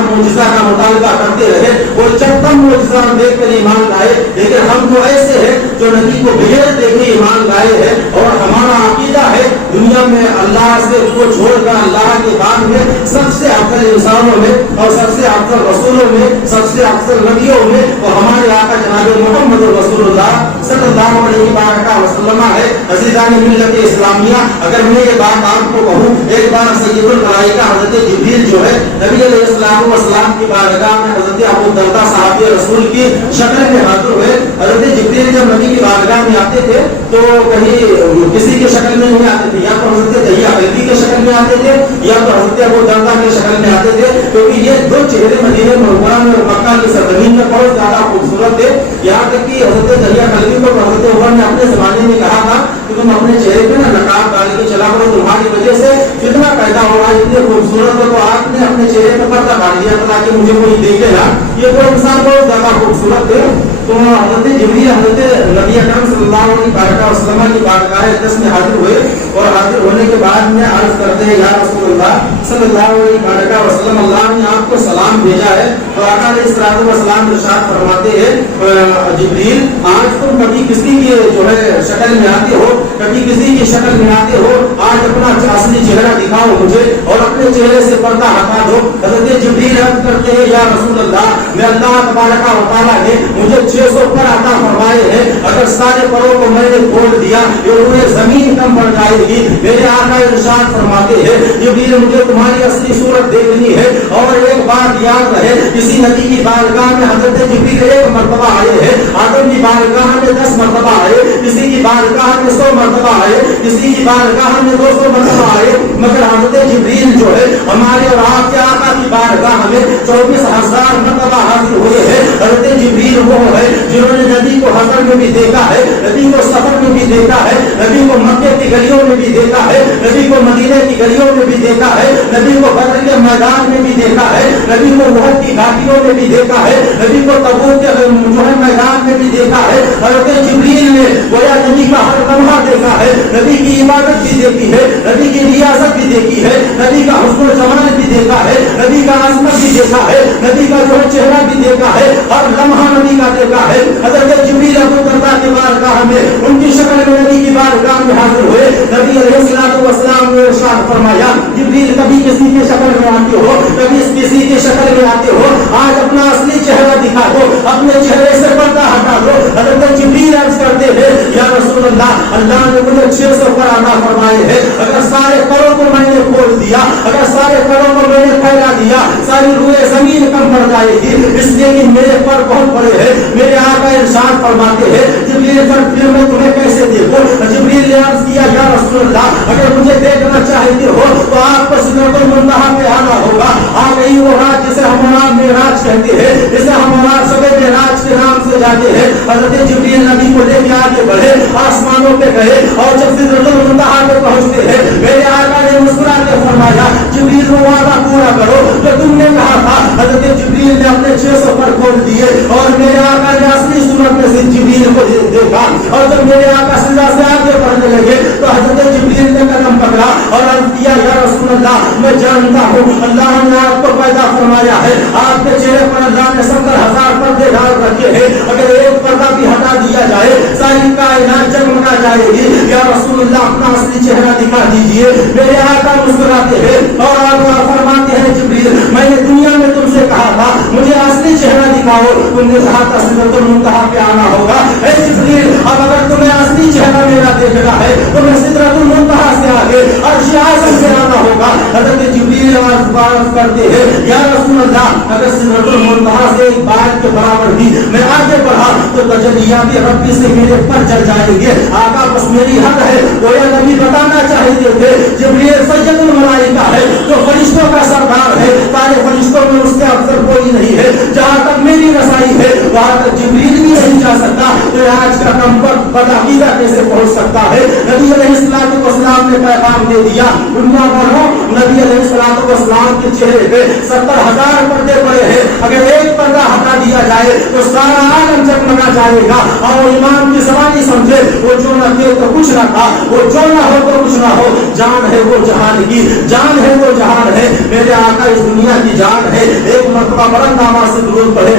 ہم معجزہ کا مطالبہ کرتے رہے، وہ جب تک معجزہ دیکھ کر ایمان لائے، لیکن ہم تو ایسے ہیں جو نبی کو بغیر دیکھے ایمان لائے ہیں، اور ہمارا عقیدہ ہے دنیا میں اللہ سے کو چھوڑ کر اللہ کے بعد میں سب سے افضل انسانوں میں اور سب سے افضل رسولوں میں سب سے افضل نبیوں میں وہ ہمارے آقا جناب محمد رسول اللہ صلی اللہ علیہ وسلم ہے۔ عزیزان ملت اسلامیہ، اگر میں یہ بات آپ کو کہوں، ایک بار سید الملائکہ حضرت جبریل جو ہے نبی علیہ السلام والسلام کی بارگاہ میں حضرت ابو درداء صحابی رسول کی شکل میں حاضر ہوئے۔ حضرت جبریل جب نبی کی بارگاہ میں آتے تھے تو کہیں کسی کی شکل میں نہیں آتے تھے، یا تو حضرت دہیا قلبی کی شکل میں آتے تھے یا تو حضرت ابو درداء کی شکل میں آتے تھے، کیونکہ یہ دو چہرے مدینہ منورہ میں اور مکہ کی سرزمین میں بہت زیادہ خوبصورت تھے۔ یہاں تک کہ حضرت دہیا قلبی کو حضرت عمر نے اپنے زمانے میں کہا تھا کہ تم اپنے چہرے پہ نا نقاب ڈال کے چلا کرو، تمہاری وجہ سے فتنہ پیدا ہو رہا ہے، اتنے خوبصورت ہو تو آپ نے اپنے چہرے پہ پردہ ڈال دیا تاکہ مجھے کوئی دیکھے نا۔ یہ دو انسان بہت زیادہ خوبصورت تھے۔ تو حضرت جبریل حضرت نبی اکرم صلی اللہ علیہ وسلم کی بارگاہ اقدس میں حاضر ہوئے، اور حاضر ہونے کے بعد میں عرض کرتے ہیں یا رسول اللہ صلی اللہ علیہ وسلم، اللہ نے آپ کو سلام بھیجا ہے۔ تو آقا علیہ الصلوۃ والسلام ارشاد فرماتے ہیں جبریل آج تم کبھی کسی کی جو ہے شکل میں آتے ہو، کبھی کسی کی شکل میں آتے ہو، آج اپنا اصلی چہرہ دکھاؤ مجھے اور اپنے چہرے سے پردہ ہٹا دو۔ حضرت جبریل عرض کرتے ہیں یا رسول اللہ میں اللہ تبارک و تعالیٰ نے مجھے 600 پر عطا فرمائے ہیں، اگر سارے پروں کو میں نے کھول دیا یہ زمین کم پڑ جائے گی۔ میرے آقا ارشاد فرماتے ہیں جبریل مجھے تمہاری اصلی صورت دیکھنی ہے، اور ایک بات یاد رہے کسی نبی کی بارگاہ میں حضرت جبریل ایک مرتبہ آئے ہیں، آدم کی بارگاہ میں 10 مرتبہ آئے، کسی کی بارگاہ میں 100 مرتبہ آئے، کسی کی بارگاہ میں 200 مرتبہ آئے، مگر حضرت جبریل جو ہے ہمارے اور آپ کے آقا کی بارگاہ میں 24,000 مرتبہ حاضر ہوئے ہیں۔ حضرت جبریل وہ ہے جنہوں نے نبی کو حضر میں بھی دیکھا ہے، نبی کو سفر میں بھی دیکھا ہے، نبی کو مکے کی گلیوں میں بھی دیکھا ہے، نبی کو مدینے کی گلیوں میں بھی دیکھا ہے، نبی کو بدر کے میدان میں بھی دیکھا ہے، نبی کو احد کی گھاٹیوں میں بھی دیکھا ہے، نبی کو تبوک کے جو ہے میدان میں بھی دیکھا ہے۔ حضرت جبریل نے گویا نبی کا ہر لمحہ دیکھا ہے، نبی کی عبادت بھی دیکھی ہے، نبی کی ریاست بھی دیکھی ہے، نبی کا حسن و جمال بھی دیکھا ہے، نبی کا عظمت بھی دیکھا ہے، نبی کا جو چہرہ بھی دیکھا ہے، ہر لمحہ نبی کا دیکھا ہے۔ حضرت جبریل ابو درداء کی بارگاہ میں ان کی شکل میں نبی کی بارگاہ میں حاضر ہوئے، نبی علیہ الصلوۃ والسلام نے ارشاد فرمایا جبریل کبھی کسی کی شکل میں آتے ہو، کبھی کسی کی شکل میں آتے ہو، آج اپنا اصلی چہرہ دکھا دو، اپنے چہرے سے پردہ ہٹا دو۔ حضرت جبریل عرض کرتے ہیں یا رسول اللہ اللہ نے مجھے 600 پر عطا فرمائے ہیں، اگر سارے پروں کو میں نے کھول دیا، اگر سارے پروں کو میں نے پھیلا دیا، ساری روئے زمین کم پڑ جائے گی، اس لیے کہ میرے پر بہت بڑے ہیں۔ میرے آقا ارشاد فرماتے ہیں جبریل پر پھر میں تمہیں کیسے دیکھوں؟ جبریل نے عرض کیا یا رسول اللہ اگر مجھے دیکھنا چاہتے ہو تو آپ کو سدرۃ المنتہا پہ آنا ہوگا۔ آپ یہی وہ رات جسے ہم معراج کہتے ہیں، جسے ہم شب معراج کے نام سے جاتے ہیں۔ حضرت جبریل نبی کو لے کے آگے بڑھے، آسمانوں پہ گئے، اور جب سدرۃ المنتہا پہ پہنچتے ہیں میرے آقا نے مسکرا کے فرمایا جبریل وہ وعدہ پورا کرو جو تم نے کہا تھا۔ حضرت جبریل نے اپنے 600 پر کھول دیے، اور میرے آقا نے اصلی صورت میں سے جبریل کو دیکھا، اور جب میرے آقا سزا سے آگے بڑھنے لگے تو حضرت جبریل نے قدم پکڑا اور عرض کیا یا رسول اللہ میں جانتا ہوں اللہ نے آپ کو پیدا فرمایا ہے، آپ کے چہرے پر اللہ نے 70,000 پردے ڈال رکھے ہیں، اگر ایک پردہ بھی ہٹا دیا جائے ساری کائنات جگمگا جائے گی، یا رسول اللہ اپنا اصلی چہرہ دکھا دیجئے۔ میرے آقا مسکراتے ہیں اور آپ فرماتے ہیں جبریل میں نے دنیا میں تم سے کہا تھا مجھے اصلی چہرہ دکھاؤ، تم نے کہا تھا سدرۃ المنتہا پہ آنا ہوگا۔ اے جبریل اب اگر تمہیں اصلی چہرہ میرا دیکھنا ہے تمہیں سدرۃ المنتہا سے آگے عرش اعظم سے آنا ہوگا۔ حضرت جبریل عرض کرتے ہیں یا رسول اللہ اگر سدرۃ المنتہا سے ایک بات کے برابر بھی میں آگے بڑھا تو تجلیات ربی سے میرے پر چل جائیں گے۔ آقا بس میری حد ہے، گویا نبی بتانا چاہتے تھے جبریل سید الملائکہ ہے، جو فرشتوں کا سردار ہے، سارے فرشتوں میں اس کے افضل کوئی نہیں ہے، جہاں تک میری رسائی ہے وہاں تک جبریل بھی نہیں جا سکتا، तो आज का नंबर बदअकीदा कैसे पहुंच सकता है? नबी अलैहिस्सलाम ने पैगाम दे दिया, दुनिया वालों, नबी अलैहिस्सलाम के चेहरे पे 70,000 पर्दे पड़े हैं, अगर एक पर्दा हटा दिया जाए तो सारा आलम जगमगा जाएगा। और इमाम की ज़बानी समझे, वो जो न थे तो कुछ न था, वो जो न हो तो कुछ न हो, जान है वो जहान की, जान है वो जहान है, मेरे आका इस दुनिया की जान है। एक मरतबा बुलंद आवाज़ से दुरूद पढ़े,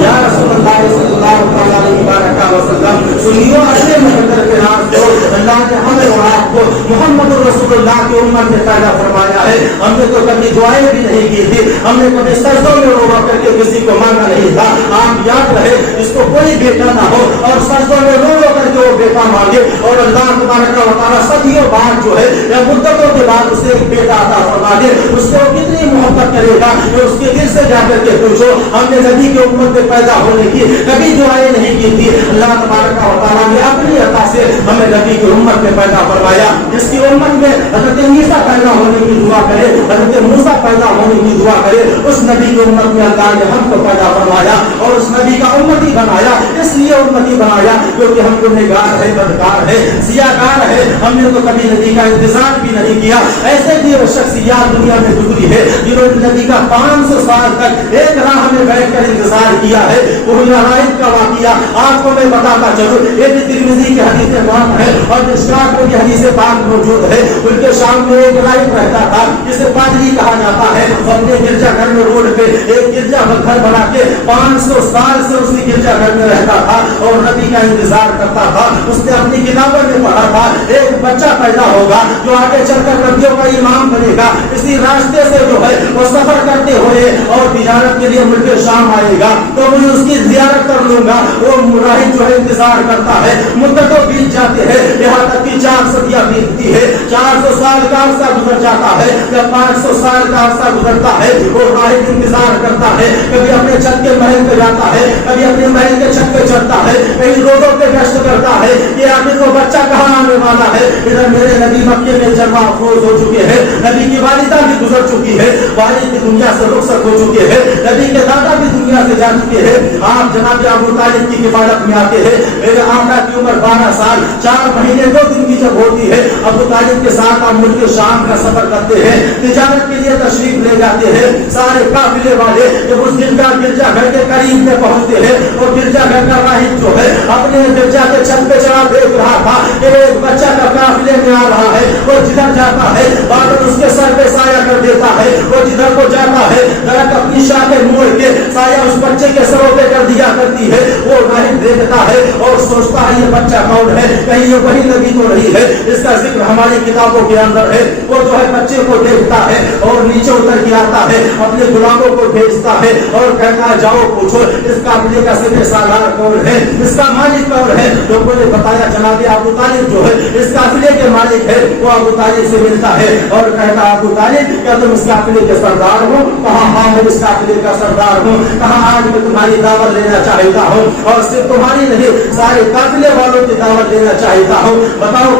या रसूलुल्लाह सल्लल्लाहु अलैहि वसल्लम। सुनियो अहले मुकद्दर के नाम को, अल्लाह ने हमें और आपको मोहम्मद रसूलुल्लाह की उम्मत में पैदा फरमाया है। हमने तो कभी दुआएं भी नहीं की थी, हमने कभी सजदों में रो करके किसी को मांगा नहीं था। आप याद रहे, इसको कोई बेटा ना हो और सजदों में रो करके वो बेटा मांगे, और अल्लाह तबारक व तआला सदियों बाद जो है या मुद्दतों के बाद उसे एक बेटा अता फरमा दे, उससे वो कितनी मोहब्बत करेगा कि उसके दिल से जाकर के पूछो। हमने नबी की उम्मत में पैदा होने की कभी दुआएं नहीं की थी, अल्लाह तबारक व तआला ने अपनी अता से हमें नबी की उम्मत में पैदा फरमाया। जिसकी उम्मत में हज़रत ईसा पैदा होने की दुआ करे, हज़रत मूसा पैदा होने की दुआ करे, उस नबी की उम्मत में अल्लाह ने हमको पैदा फरमाया और उस नबी का उम्मती बनाया। इसलिए उम्मती बनाया क्योंकि हम गुनहगार है, बदकार है, सियाहकार है, हमने तो कभी नबी का इंतजार भी नहीं किया। ऐसे भी वो शख्सियत दुनिया में गुजरी है जिन्होंने नबी का 500 साल तक एक राह में बैठकर इंतजार किया है। वो राहिब का वाकया आपको मैं बताता चलूं, ये तिरमिज़ी की हदीस पाक है और इस्कात की हदीस पाक मौजूद है। उनके सामने एक राहिब रहता था जिसे पादरी कहा जाता है, अपने गिरजा घर में रोड पे एक गिरजा घर बना के 500 साल से उसी गिरजा घर में रहता था और नबी का इंतजार करता था। उसने अपनी किताबों में पढ़ा था एक बच्चा पैदा होगा जो आगे चलकर नबियों का इमाम बनेगा। इसी रास्ते से जो है वो सफर करते हुए और तिजारत के लिए मुल्क शाम आएगा, तो मैं उसकी ज़ियारत कर लूंगा। वो मुराहिब जो है इंतजार करता है, मुद्दतों बीत जाते हैं, यहाँ तक कि 4 सदियां बीतती है, 400 साल का अरसा गुजर जाता है, जब 500 साल का अरसा गुजरता है, वो राहिब इंतजार करता है। कभी अपने छत के महल पे जाता है, कभी अपने महल के छत पे चढ़ता है, कहीं रोडों पे गश्त करता है कि आखिर वो बच्चा कहाँ आने वाला है। इधर मेरे नबी मक्के में जमा अफरोज हो चुके हैं, नबी की वालिदा भी गुजर चुकी है, वालिद भी दुनिया से रुखसत हो चुके हैं, नबी के दादा भी दुनिया से जा चुके हैं। आप जनाब अबू तालिब की किफायत में आते हैं। मेरे आका की उम्र 12 साल 4 महीने 2 दिन की जब होती है, अबू तालिब के साथ आप मुल्क शाम का सफर करते हैं, तिजारत के लिए तशरीफ ले जाते हैं। सारे काफिले वाले जब उस गिरजा घर के करीब में पहुंचते हैं और गिरजा घर का राहिब जो है अपने गिरजा के छत पे चढ़ा देख रहा था कि एक बच्चा का काफिले में आ रहा है। वो जिधर जाता है बादल उसके सर पे साया कर देता है, वो जिधर को जाता है दरख्त अपनी शाखें मोड़ के साया उस बच्चे के सरों पे कर दिया करती है। वो राहिब देखता है और सोचता है ये बच्चा कौन है, कहीं ये वही नबी तो नहीं है। इसका जिक्र हमारी किताबों के अंदर है। वो जो है बच्चे को देखता है और नीचे उतर के आता है, अपने गुलामों को भेजता है और कहता है जाओ पूछो इस काफिले का सिपह सालार कौन है, इसका मालिक कौन है। लोगों ने बताया जनाब अबू तालिब जो है इस काफिले के मालिक है। वो अबू तालिब से मिलता है और कहता है अबू तालिब क्या तुम इस काफिले के सरदार हो? कहा हाँ मैं इस काफिले का सरदार हूँ। कहा आज मैं तुम्हारी दावत लेना चाहता हूँ और सिर्फ तुम्हारी नहीं सारे काफिले वालों की दावत लेना चाहता हूँ। बताओ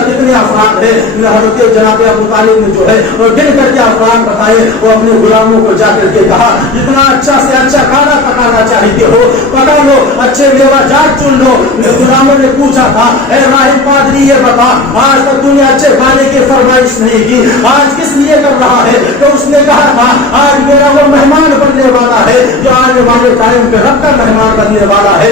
कितने अफराद है। हज़रत जनाब अबू तालिब ने जो है और गिन करके अफराद बताए। वो अपने गुलामों को जाकर के कहा जितना अच्छा से अच्छा खाना पकाना चाहते हो पका लो, अच्छे मेवा जाट चुन लो। गुलामों ने पूछा था ए राहिब पादरी ये बता आज तक तूने अच्छे खाने की फरमाइश नहीं की, आज किस लिए कर रहा है? तो उसने कहा था आज मेरा वो मेहमान बनने वाला है जो आने वाले टाइम पे रब का मेहमान बनने वाला है।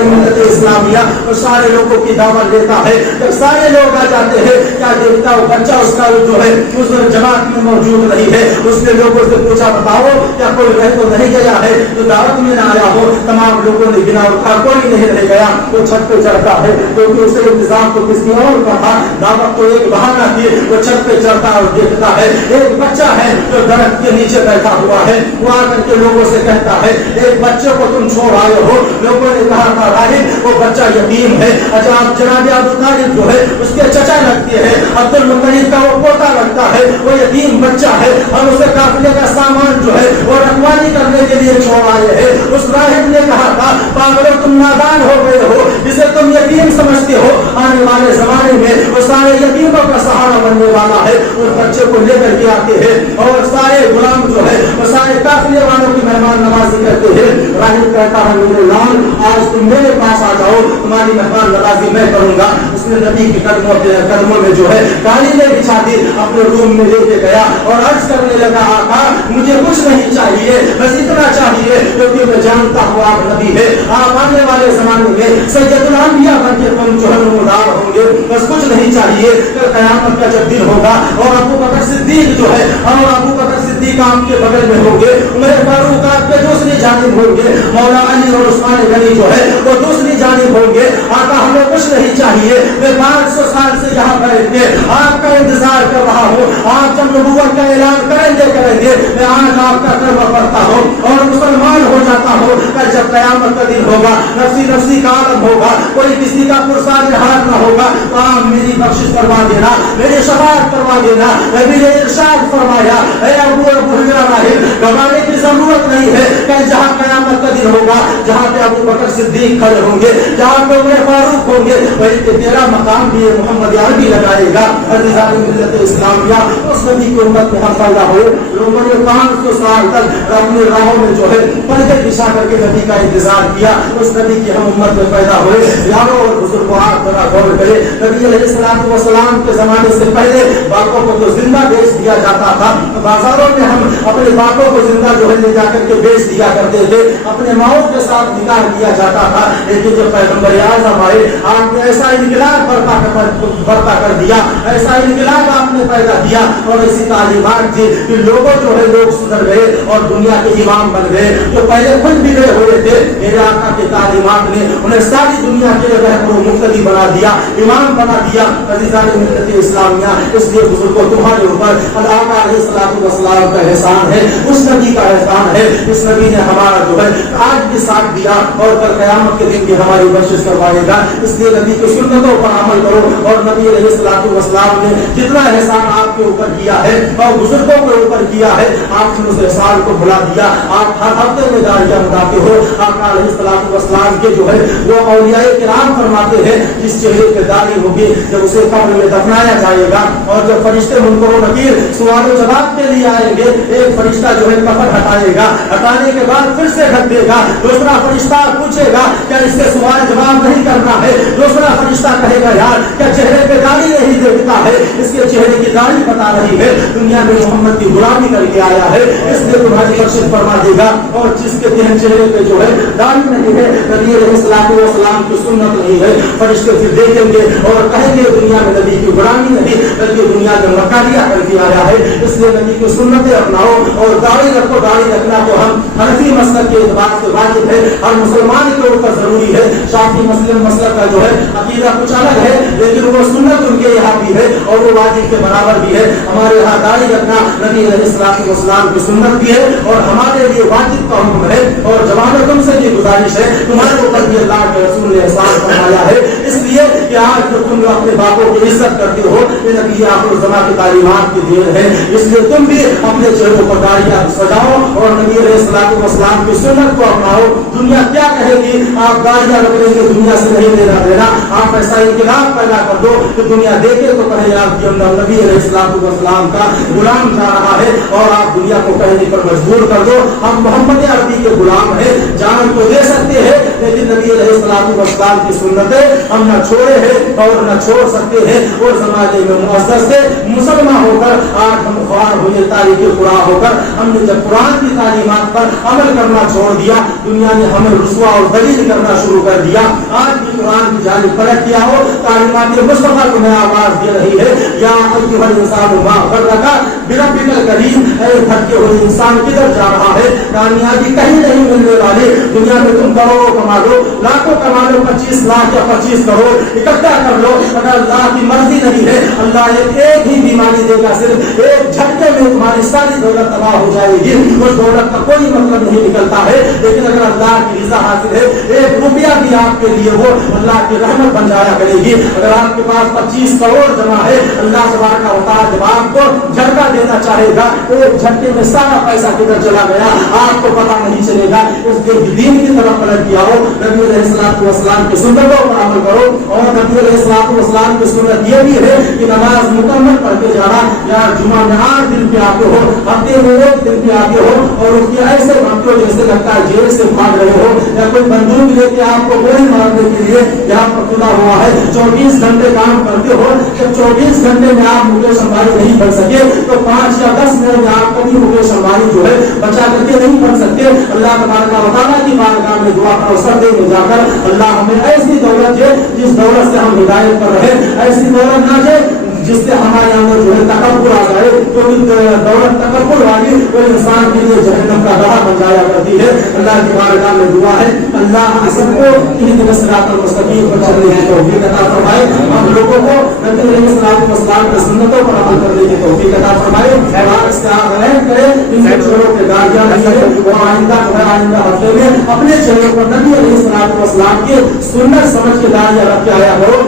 मिल्लत इस्लामिया और सारे लोगों की दावत देता है। जब सारे लोग आ जाते हैं क्या देखता वो बच्चा उसका जो है उस जमात में मौजूद नहीं है। उसने लोगों से पूछा बताओ क्या कोई रह तो नहीं गया है तो दावत में ना आया हो? तमाम लोगों ने गिना उठा कोई नहीं रह गया। वो छत पे चढ़ता है क्योंकि उसे इंतजाम तो किसी और का था, दावत तो एक बहाना थी। वो छत पे चढ़ता और देखता है एक बच्चा है जो दरख्त के नीचे बैठा हुआ है। वो आकर के लोगों से कहता है एक बच्चे को तुम छोड़ आए हो। लोगों ने कहा था राहिब वो बच्चा यतीम है। अच्छा आप जनाब अबू तालिब जो है उसके चचा लगते हैं, अब्दुल मुत्तलिब का वो पोता लगता है, वो यतीम बच्चा है। हम उसे काफिले का सामान जो है वो रखवाली करने के लिए छोड़ आए हैं। उस राहिब ने कहा था पागलों तुम नादान हो गए हो, जिसे तुम यतीम समझते हो आने वाले जमाने में वो सारे यतीमों का सहारा बनने वाला है, उस बच्चे को लेकर के आते हैं और सारे गुलाम जो है वो सारे काफिले वालों की मेहमान नवाजी करते हैं। राहिब कहता है मेरे लाल आज तुम मेरे पास आ जाओ, तुम्हारी मेहमान नवाजी मैं करूंगा। उसने नबी के कदमों में जो है कालीने बिछा दी, अपने रूम में लेके गया और अर्ज करने लगा आका मुझे कुछ नहीं चाहिए, बस इतना चाहिए क्योंकि मैं जानता हूँ आप नबी है, आप आने वाले जमाने में सैयदुल अंबिया बन के तुम जो है नमूदार होंगे, बस कुछ नहीं चाहिए। कल कयामत का जब दिन होगा और अबू बकर सिद्दीक जो है और अबू बकर सिद्दीक आपके बगल में होंगे, उमर फारूक आपके दूसरी जानिब होंगे, मौला अली और उस्मान गनी जो है वो दूसरी जानिब होंगे। आका हमें कुछ नहीं चाहिए, मैं 500 साल से यहाँ बैठ के आपका इंतजार कर रहा हूँ, आप जब नबूवत का ऐलान करेंगे मैं आज आपका कर्म करता हूँ और मुसलमान हो जाता हूँ। कल जब कयामत का दिन होगा, नफ्सी नफ्सी का आलम होगा, कोई किसी का पुरसाद हाथ न होगा, तो आप मेरी बख्शिश करवा देना, मेरी शफाअत करवा देना। नबी ने इरशाद फरमाया अबू हुरैरा राहिब घबराने की जरूरत नहीं है। कल जहाँ कयामत का दिन होगा, जहाँ पे अबू बकर सिद्दीक खड़े होंगे, जहाँ पे उमर फारूक होंगे, वहीं पे तेरा मकाम भी मोहम्मद अरबी लगाएगा। अज़ीज़ान मिल्लत इस्लामिया उस नबी की उम्मत में हम पैदा हुए, लोगों ने 500 साल तक अपनी राहों में जो है पर्दे बिछा करके नबी का इंतजार किया, उस नबी की हम उम्मत में पैदा हुए। यारों और बुजुर्गों आप जरा गौर करें, नबी अलैहिस्सलाम के जमाने से पहले बापों को तो जिंदा बेच दिया जाता था, बाजारों में हम अपने बापों को जिंदा जो है ले जाकर के बेच दिया करते थे, अपने माओ के साथ निकाह किया जाता था। लेकिन जब पैगम्बर आज़म आए, आपने ऐसा इनकलाब बर्पा कर दिया, ऐसा इनकलाब आपने पैदा किया और ऐसी तालीमात थी कि लोगों जो है लोग सुधर गए और दुनिया के इमाम बन गए। जो पहले खुद बिगड़े हुए थे, मेरे आका के तालीमात ने उन्हें सारी दुनिया के रहबर मुक्तदी बना दिया, इमाम बना दिया। अज़ीज़ान मिल्लत इस्लामिया इसलिए बुजुर्गों तुम्हारे ऊपर अल्लाह का अलैहिस्सलाम का एहसान है, उस नबी का एहसान है। इस नबी ने हमारा जो है आज भी साथ दिया और कल क़यामत के दिन भी हमारी बख्शिश करवाएगा। इसलिए नबी की सुन्नतों पर अमल करो और नबी अलैहिस्सलाम ने जितना एहसान आपके ऊपर किया है और बुजुर्गों के ऊपर किया है, आपने उस एहसान को भुला दिया। आप हर हफ्ते में गाड़ियां उड़ाते हो। आका अलैहिस्सलाम के जो है वो औलियाए किराम फरमाते हैं जिस चेहरे पे दाढ़ी होगी जब उसे कब्र में दफनाया जाएगा और जब फरिश्ते मुनकर व नकीर सवाल जवाब के लिए आएंगे, एक फरिश्ता जो है कफन हटाएगा, हटाने के बाद फिर से ढक देगा, दूसरा फरिश्ता पूछेगा क्या इससे सवाल जवाब नहीं करना है, दूसरा फरिश्ता कहेगा यार क्या चेहरे पे दाढ़ी नहीं देखता है, इसके चेहरे की दाढ़ी बता रही है दुनिया में मोहम्मद की गुलामी करके आया है, इसलिए तुम्हारी बख्शिश फरमा देगा। और जिसके चेहरे पे जो है दाढ़ी नहीं है, नबी अलैहिस्सलाम की सुन्नत नहीं है, फरिश्ते फिर देखेंगे और कहेंगे दुनिया में नबी की गुलामी नहीं बल्कि दुनिया में मकारिया करके आया है। इसलिए नबी की सुन्नतें अपनाओ और दाढ़ी रखो। दाढ़ी रखना तो हम हनफी मसलक के एतबार से वाजिब है, हर मुसलमान के ऊपर जरूरी है। शाफी मुस्लिम मसलक का जो है अकीदा कुछ अलग है, लेकिन वो सुन्नत उनके यहाँ भी है और वो वाजिब के बराबर भी है। हमारे यहाँ दाढ़ी रखना नबी अलैहिस्सलाम की सुन्नत भी है और हमारे लिए वाजिब का हुक्म है। और जवान तुमसे भी गुजारिश है, तुम्हारे ऊपर भी अल्लाह के रसूल ने एहसान फरमाया है, इसलिए कि आज जो तुम अपने बापों की इज्जत करते हो ये नबी आखिर ज़मां की तालीमात की देन है। इसलिए तुम भी अपने चेहरों पर दाढ़ियां सजाओ और नबी अलैहिस्सलाम की सुन्नत को अपनाओ। दुनिया क्या कहेगी, आप दाढ़ियां रख लेंगे, दुनिया से नहीं लेना देना। आप ऐसा इनकलाब पैदा कर दो कि दुनिया देखे तो कहे आप नबी अलैहिस्सलाम का गुलाम जा रहा है और आप दुनिया को कहने पर मजबूर कर दो हम मोहम्मद अरबी के गुलाम हैं। जान तो दे सकते हैं लेकिन नबी अलैहिस्सलाम की सुन्नतें हम न छोड़े हैं और न छोड़ सकते हैं। और ज़माने में मुअज़्ज़ज़ से मुसलमान होकर आज हम ख्वार हुए तारीख़ कुरान होकर हमने जब कुरान की तालीमात पर अमल करना छोड़ दिया, दुनिया ने हमें रुस्वा और दलील करना शुरू कर दिया। आज भी कुरान की जानिब पलट किया हो, तालीमात मुस्तफ़ा को मैं आवाज़ दे रही है या अय्युहल इंसानु मा ग़र्रका बिरब्बिकल करीम, ऐ भटके हुए इंसान किधर जा रहा है, कामयाबी कहीं नहीं मिलने वाली। दुनिया में तुम करोड़ों कमा लो, लाखों कमा लो, 25 लाख या 25 करोड़ इकट्ठा कर लो, अगर अल्लाह की मर्जी नहीं है अल्लाह एक ही बीमारी देगा, सिर्फ एक झटके में तुम्हारी सारी दौलत तबाह हो जाएगी। उस दौलत का कोई मतलब नहीं निकलता है, लेकिन अगर अल्लाह की रज़ा हासिल है, 1 रुपया भी आपके लिए वो अल्लाह की रहमत बन जाया करेगी। अगर आपके पास 25 करोड़ जमा है, अल्लाह तबारक व तआला जब आपको झटका देना चाहेगा, एक झटके में सारा पैसा किधर चला गया आपको पता नहीं चलेगा। उस दीन की तरफ पलट दिया हो, नबी अलैहिस्सलाम की सुन्नतों पर अमल करो। और नबी अलैहिस्सलाम की सुन्नत ये भी है कि नमाज मुकम्मल पढ़ के जाना, या जुमा में 8 दिन पे आते हो, हफ्ते में 1 दिन पे आते हो और उसके ऐसे भागते हो जैसे लगता है जेल से भाग रहे हो, या कोई बंदूक लेके आपको गोली मारने के लिए यहाँ पर खुला हुआ है। 24 घंटे काम करते हो, जब 24 घंटे में आप मुकेश अंबानी नहीं बन सके तो 5 या 10 मिनट में आप कभी मुकेश अंबानी जो है बचा करके नहीं बन सकते। अल्लाह तबारक व तआला की बारगाह में दुआ करो, सरदे में जाकर अल्लाह हमें ऐसी दौलत दे जिस दौलत से हम हिदायत पर रहे, ऐसी दौलत ना दे जिससे हमारे अंदर जो है तकब्बुर आ जाए। तो दौलत तकब्बुर वाली वो इंसान के लिए जहन्नम का राह बन जाया करती है। अल्लाह की बारगाह में दुआ है अल्लाह हम सबको इहदिना सिरातल मुस्तकीम पर चलने की तौफीक अता फरमाए, हम लोगों को नबी अलैहिस्सलाम की सुन्नतों पर अमल करने की तौफीक अता फरमाए और इस्तेमाल करे इन चेहरों के गाड़ियां नहीं है। और आइंदा हफ्ते में अपने चेहरों पर नबी अलैहिस्सलाम की सुन्नत समझ के गाड़ियां रख के आया करो।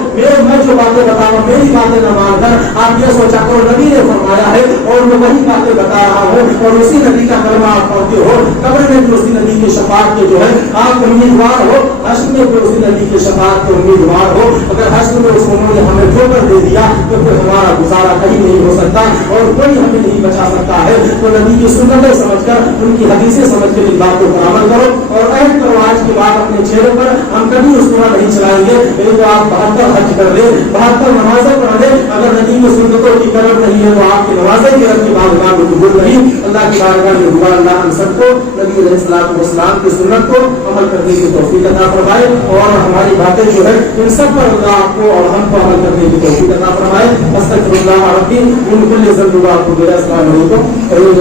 मैं जो बातें बताऊं मेरी बातें न मानकर आप ये सोचा करो नबी ने फरमाया है और मैं वही बातें बता रहा हूँ और उसी नबी का कलमा आप पढ़ते हो। कब्र में भी उसी नबी की शफाअत के जो है आप उम्मीदवार हो, हश्र में भी उसी नबी की शफाअत के उम्मीदवार हो। अगर हश्र में उस उन्होंने हमें ठोकर दे दिया तो फिर हमारा गुजारा कहीं नहीं हो सकता और कोई हमें नहीं बचा सकता है। तो नबी की सुन्नतें समझकर, उनकी हदीसें समझ कर इन बातों पर अमल करो और अहद करो आज के बाद अपने चेहरे पर हम कभी उस तरह नहीं चलाएंगे। यदि तो आप 72 हज कर ले, 72 नमाजें पढ़ ले, अगर नबी की सुन्नतों की कदर नहीं है तो आपकी नमाजें भी रब की बारगाह में कबूल नहीं। अल्लाह की बारगाह में दुआ अल्लाह हम सबको नबी अलैहिस्सलाम की सुन्नत को अमल करने की तौफीक अता फरमाए और हमारी बातें जो है इन सब पर अल्लाह आपको और हमको अमल करने की तौफीक अता फरमाए। अस्तगफिरुल्लाह रब्बी मिन कुल्ली ज़ंबिन व अतूबु इलैह। अस्सलामु अलैकुम।